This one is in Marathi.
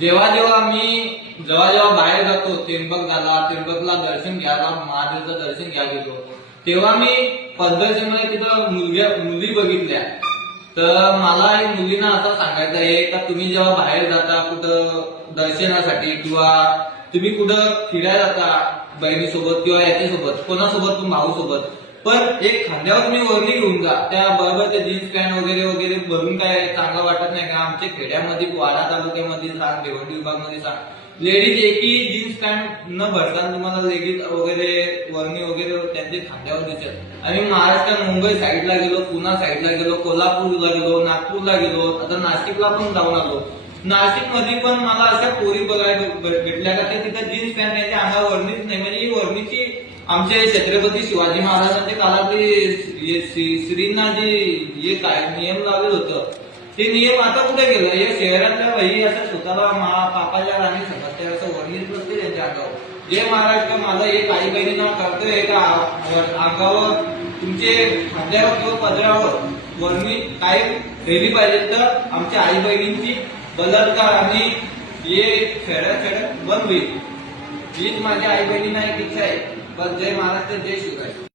जेव्हा जेव्हा बाहेर जातो, त्र्यंबक झाला, त्र्यंबकला दर्शन घ्यायला, महादेवचं दर्शन घ्यायला गेलो, तेव्हा मी पद्धतीने तिथं मुली बघितल्या. तर मला एक मुलींना असं सांगायचं आहे का तुम्ही जेव्हा बाहेर जाता कुठं दर्शनासाठी किंवा तुम्ही कुठं फिरायला जाता बहिणीसोबत किंवा याच्यासोबत कोणासोबत भाऊ सोबत, पण एक खांद्यावर तुम्ही वरली घेऊन जा. त्या बरोबर ते जीन्स पॅन्ट वगैरे वगैरे भरून काय चांगलं वाटत नाही का? आमच्या खेड्यामध्ये वाडा तालुक्यामध्ये सांग, भिवंडी विभागमध्ये सांग, लेडीज एकही जीन्स पॅन्ट न भरता तुम्हाला लेडीज वगैरे वरणी वगैरे त्यांचे खांद्यावर दिसत. आम्ही महाराष्ट्रात मुंबई साईडला गेलो, पुणा साईडला गेलो, कोल्हापूरला गेलो, नागपूरला गेलो, आता नाशिकला पण जाऊन आलो. नाशिक मध्ये पण मला अशा पोरी बघायला भेटल्या का ते तिथं जीन्स पॅन्ट त्यांच्या अंगावर वरणीच नाही. म्हणजे ही वरणीची आमचे छत्रपती शिवाजी महाराजांच्या काळातली स्त्रींना जे काय नियम लावलेलं होतं ते नियम आता कुठे गेलं? हे शहरातल्या बाई असं स्वतःला पापाच्या राणी समजते असं वर्णित नसते त्यांच्या अंगावर. जे महाराष्ट्र माझं एक आई बहिणींना करतोय का अंगावर तुमचे खांद्यावर किंवा पदरावर वर्णी कायम ठेवली पाहिजे, तर आमच्या आई बहिणींची बलात्कार आणि हे खेड्यात बंद होईल. हीच माझ्या आई बहिणींना एक इच्छा आहे. बस जय महाराष्ट्र, जय शिवराय.